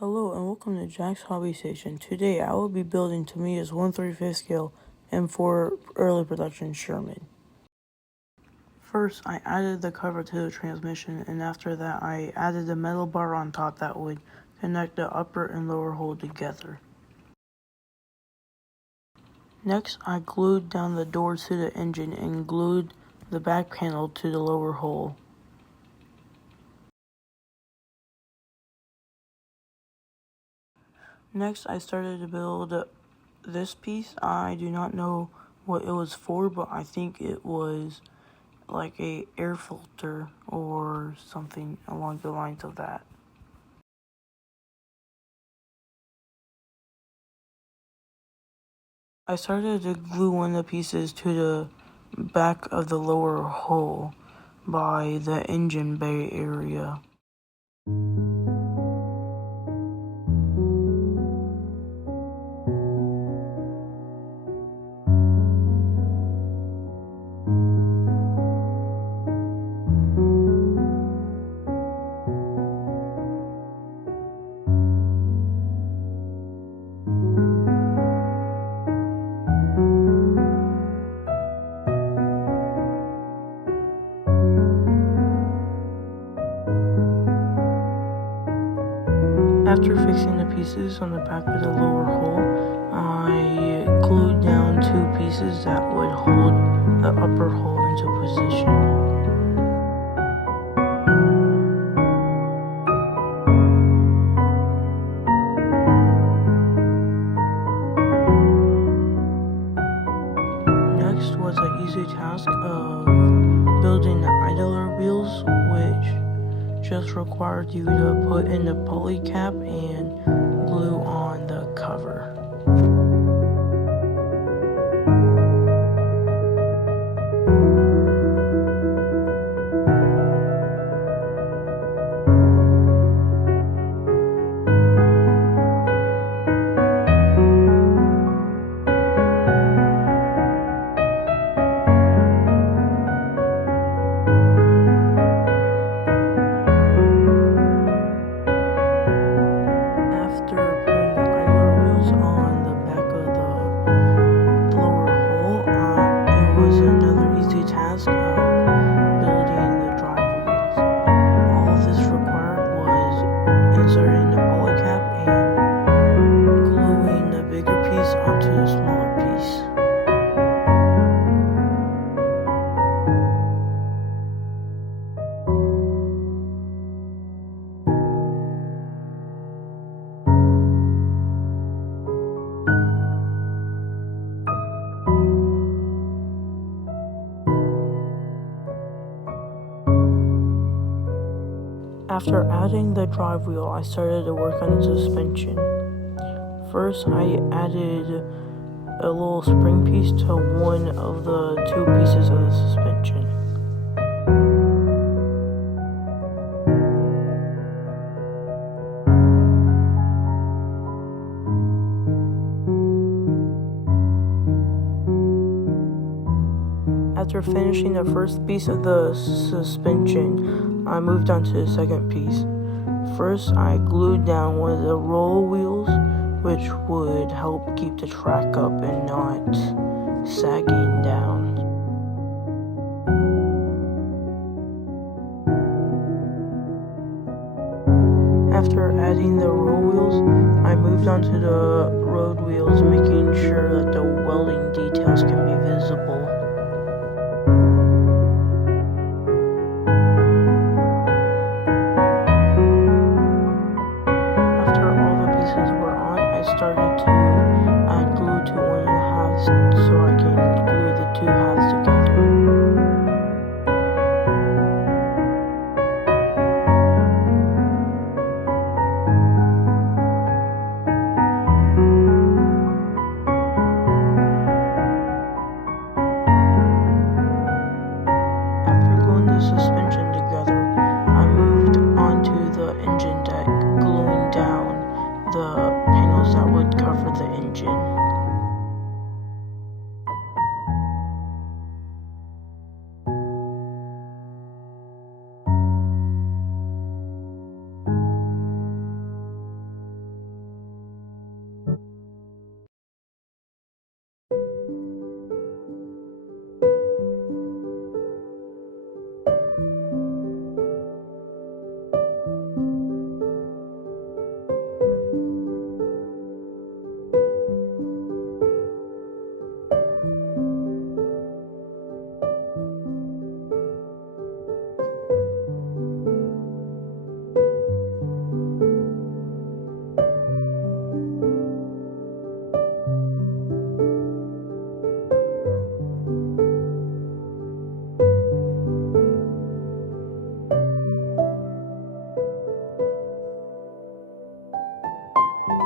Hello and welcome to Jack's Hobby Station. Today I will be building Tamiya's 1/3 scale M4 early production Sherman. First I added the cover to the transmission, and after that I added the metal bar on top that would connect the upper and lower hole together. Next I glued down the doors to the engine and glued the back panel to the lower hole. Next I started to build this piece. I do not know what it was for, but I think it was like a air filter or something along the lines of that. I started to glue one of the pieces to the back of the lower hull by the engine bay area. After fixing the pieces on the back of the lower hull, I glued down two pieces that would hold the upper hull into position. Next was the easy task of building the idler wheels, which just required you to put in the pulley cap and glue on the cover. Task of building the drive wheels. All this required was inserting the pulley cap and gluing the bigger piece onto the smaller piece. After adding the drive wheel, I started to work on the suspension. First, I added a little spring piece to one of the two pieces of the suspension. After finishing the first piece of the suspension, I moved on to the second piece. First, I glued down one of the roll wheels, which would help keep the track up and not sagging down. After adding the roll wheels, I moved on to the road wheels, making sure that the welding details can be visible. I started to add glue to one of the halves so I can glue the two halves together. After gluing the suspension together, I moved onto the engine deck, gluing down the panels that would cover the engine.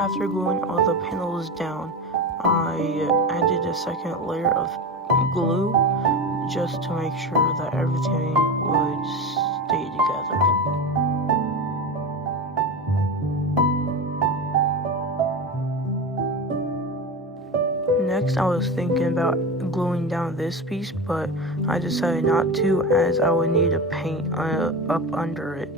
After gluing all the panels down, I added a second layer of glue just to make sure that everything would stay together. Next, I was thinking about gluing down this piece, but I decided not to, as I would need to paint up under it.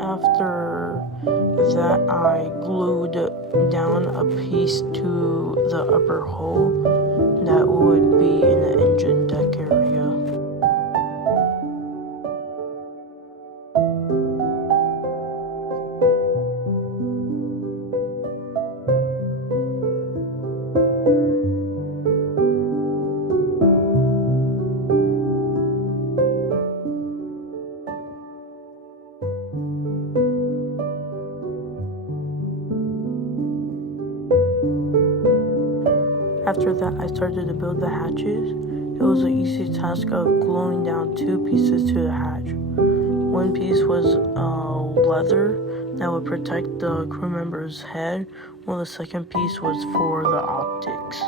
After that, I glued down a piece to the upper hole that would be in the engine deck area. After that, I started to build the hatches. It was the easy task of gluing down two pieces to the hatch. One piece was leather that would protect the crew member's head, while the second piece was for the optics.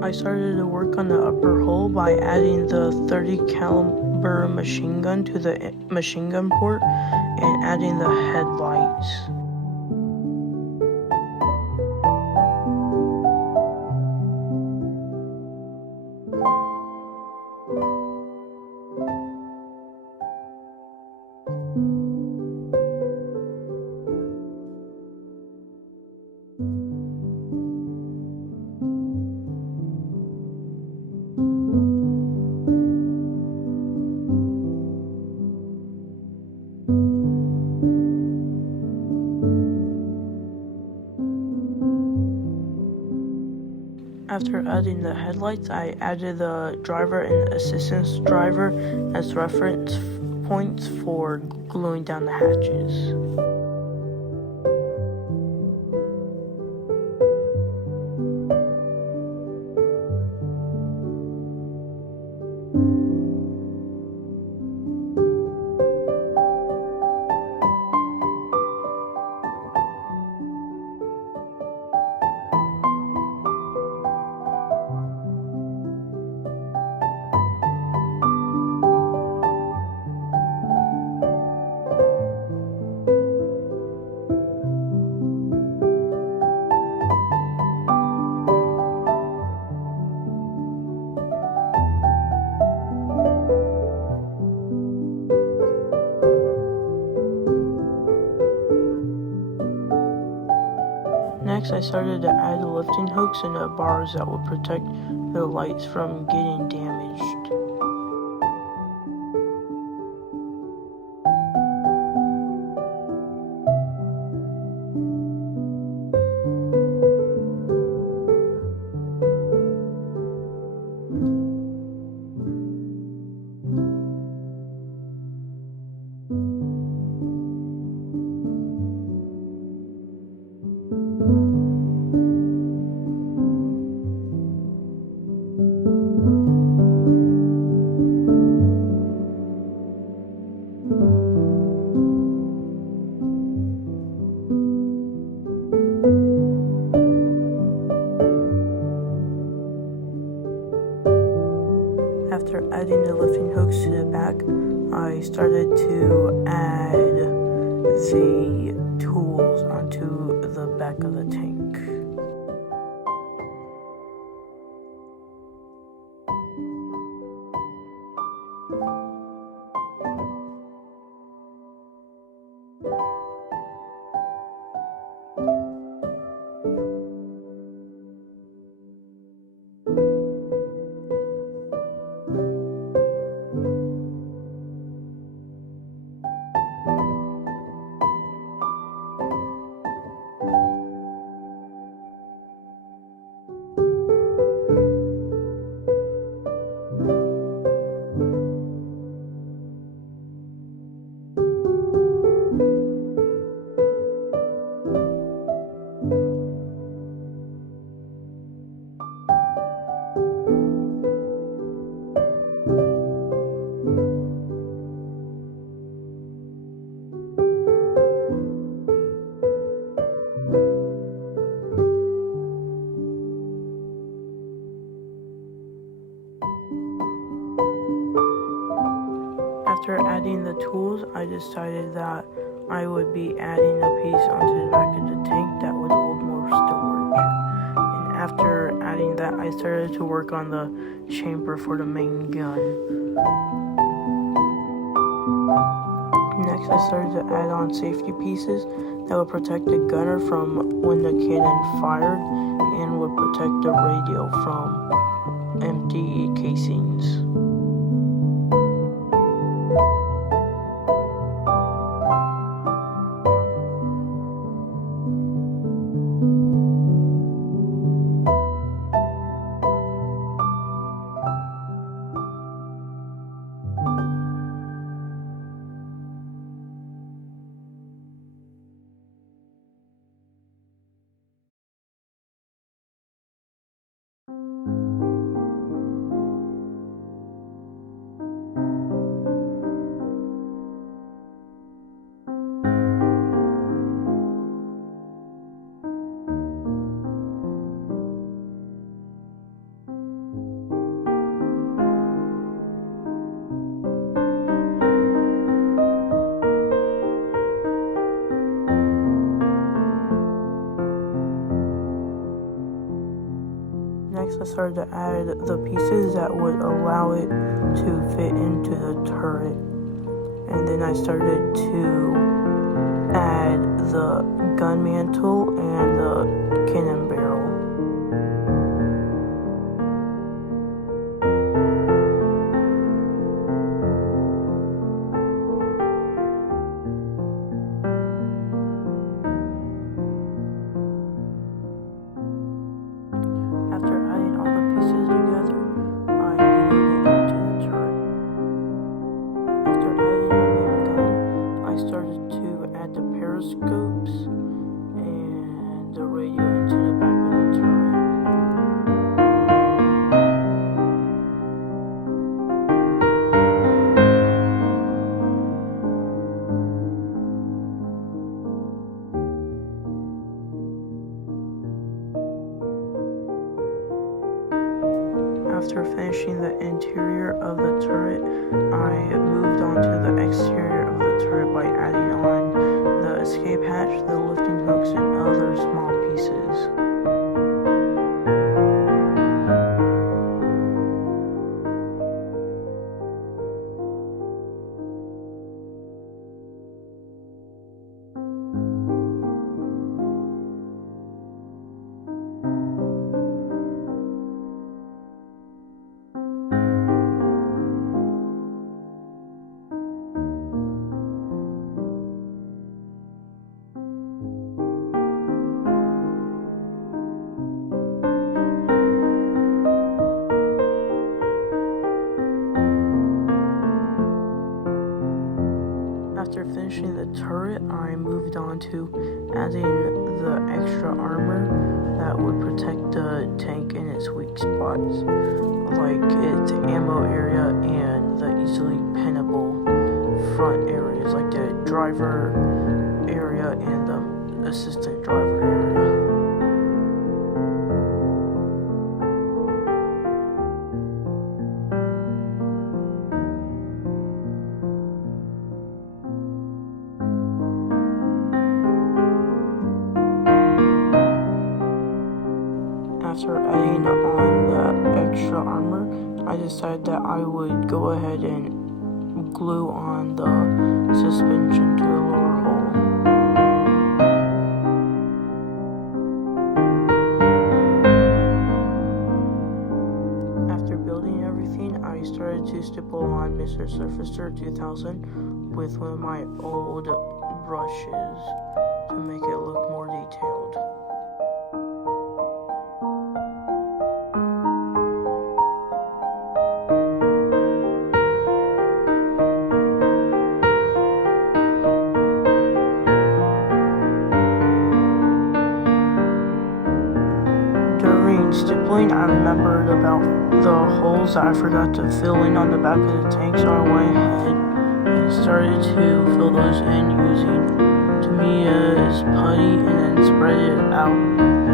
I started to work on the upper hull by adding the 30 caliber machine gun to the machine gun port and adding the headlights. After adding the headlights, I added the driver and assistance driver as reference points for gluing down the hatches. Next, I started to add lifting hooks and bars that would protect the lights from getting damaged. After adding the lifting hooks to the back, I started to add the tools onto the back of the tank. adding the tools, I decided that I would be adding a piece onto the back of the tank that would hold more storage. And after adding that, I started to work on the chamber for the main gun. Next, I started to add on safety pieces that would protect the gunner from when the cannon fired and would protect the radio from empty casings. Next, I started to add the pieces that would allow it to fit into the turret. And then I started to add the gun mantle and the cannon barrel. After adding all the pieces together, I glued it into the turret. After adding the main gun, I started to add the periscopes and the radio into the back of the turret. After finishing the interior of the turret, I moved on to the exterior of the turret by adding on the escape hatch, the lifting hooks, and other small pieces. After finishing the turret, I moved on to adding the extra armor that would protect the tank in its weak spots, like its ammo area and the easily pinnable front areas, like the driver area and the assistant driver area. After adding on the extra armor, I decided that I would go ahead and glue on the suspension to the lower hull. After building everything, I started to stipple on Mr. Surfacer 2000 with one of my old brushes to make it look more detailed. During stippling, I remembered about the holes that I forgot to fill in on the back of the tank, so I went ahead and started to fill those in using tamiyas putty and then spread it out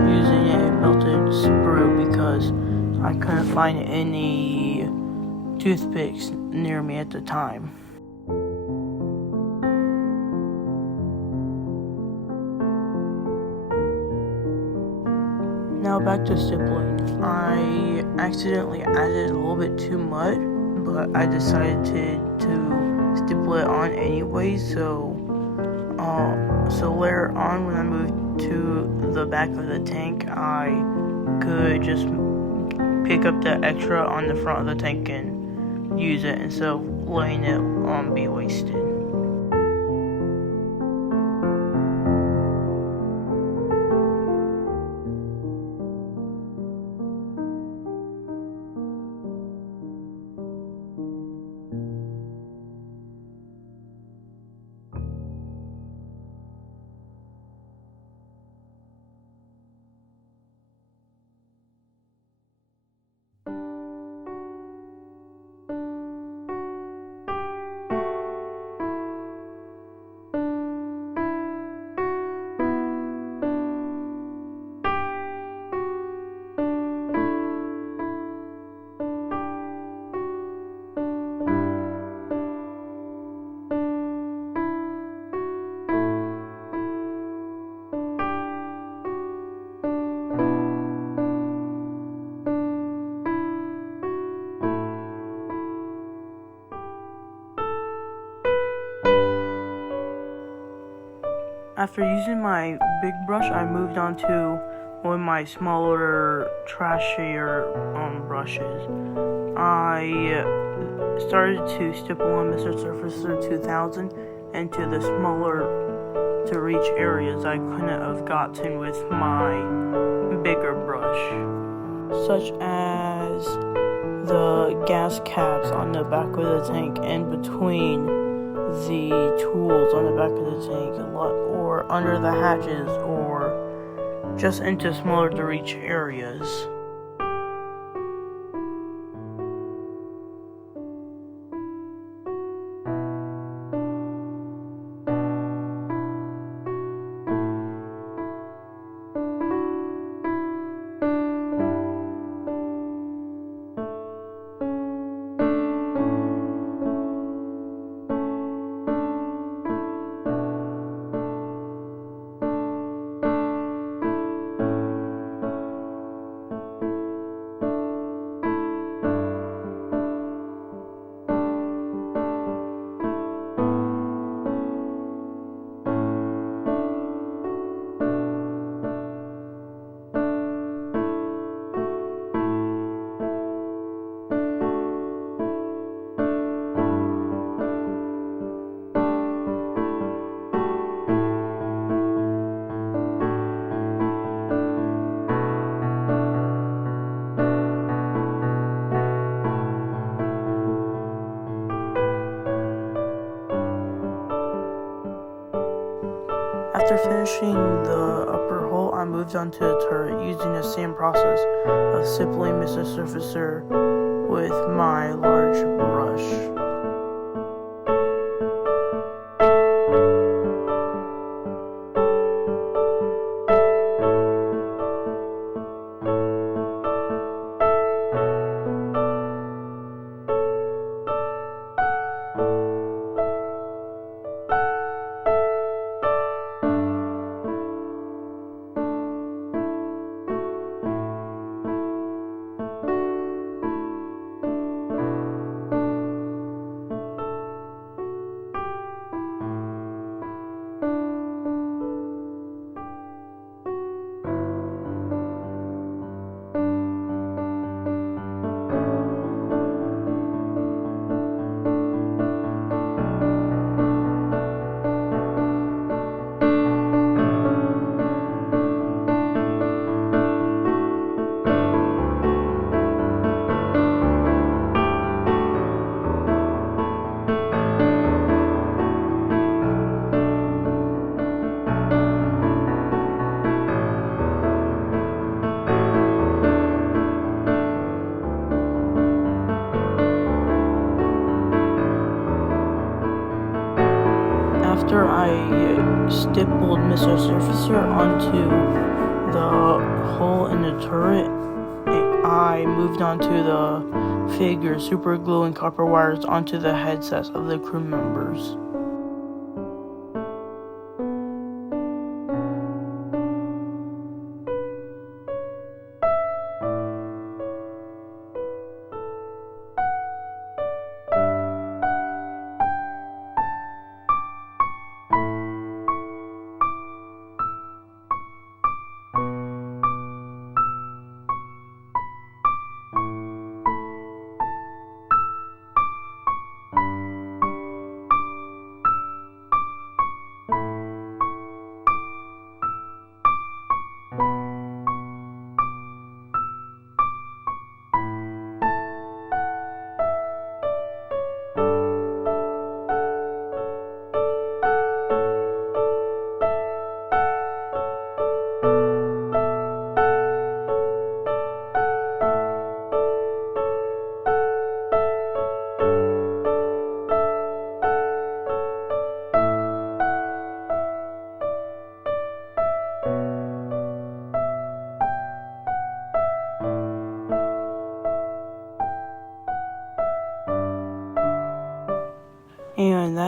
using a melted sprue because I couldn't find any toothpicks near me at the time. Now back to stippling. I accidentally added a little bit too much, but I decided to stipple it on anyway, so later on when I moved to the back of the tank, I could just pick up the extra on the front of the tank and use it instead of letting it be wasted. After using my big brush, I moved on to one of my smaller, trashier brushes. I started to stipple on Mr. Surfacer 2000 into the smaller to reach areas I couldn't have gotten with my bigger brush, such as the gas caps on the back of the tank and between the tools on the back of the tank, or under the hatches, or just into smaller to reach areas. After finishing the upper hull, I moved on to the turret using the same process of stippling Mr. Surfacer with my large brush. After I stippled Mr. Surfacer onto the hole in the turret, I moved on to the figure, super glue and copper wires onto the headsets of the crew members.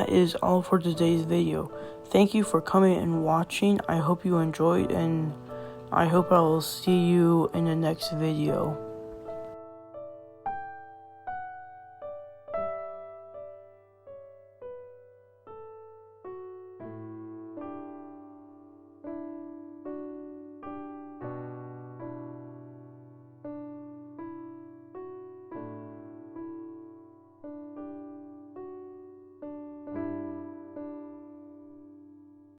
that is all for today's video. Thank you for coming and watching. I hope you enjoyed, and I hope I will see you in the next video.